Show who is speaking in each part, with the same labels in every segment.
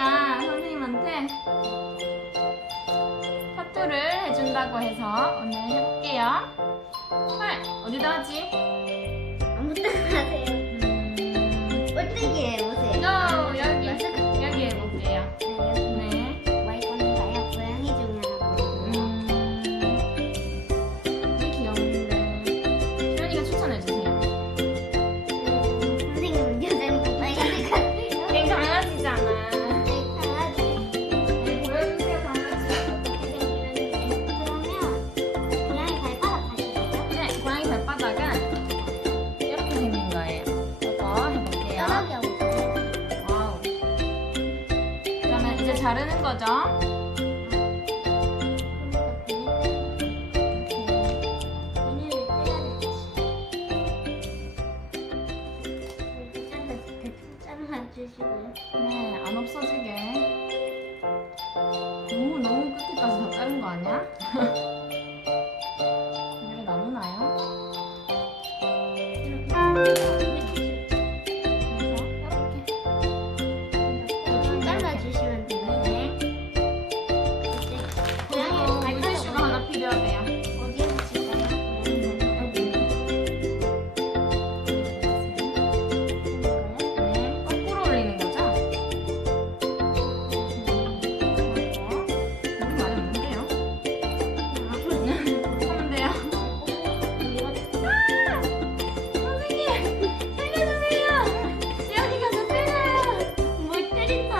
Speaker 1: 제가 선생님한테 타투를 해준다고 해서 오늘 해볼게요. 헐, 어디다 하지? 자르는 거죠. 네, 안 없어지게. 너무 너무 끝까지 다 자른 거 아니야? 네.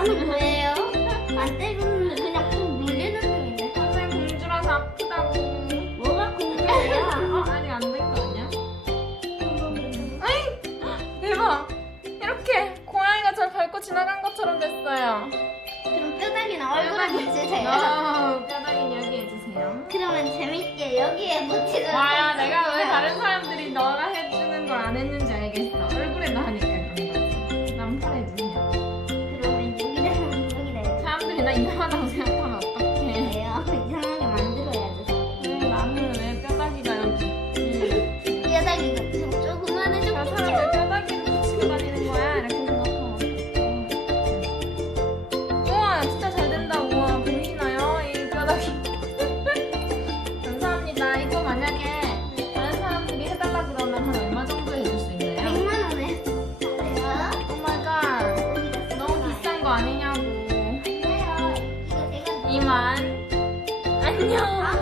Speaker 2: 뭐예요? 안 때리는데 그냥 꾹 눌리는 중인데.
Speaker 1: 평생 공주라서 아프다고.
Speaker 2: 뭐가 공주예요?
Speaker 1: 어, 아니 안 된 거 아니야? 아이 대박! 이렇게 고양이가 절 밟고 지나간 것처럼 됐어요.
Speaker 2: 그럼 뼈다귀나 얼굴에 붙이세요.
Speaker 1: 어, 뼈다귀 이야기 해주세요.
Speaker 2: 그러면 재밌게 여기에 붙이도록
Speaker 1: 와, 내가 왜 다른 사람들이 너가 해주는 걸 안 했는지.
Speaker 2: Come on.
Speaker 1: 이만 안녕.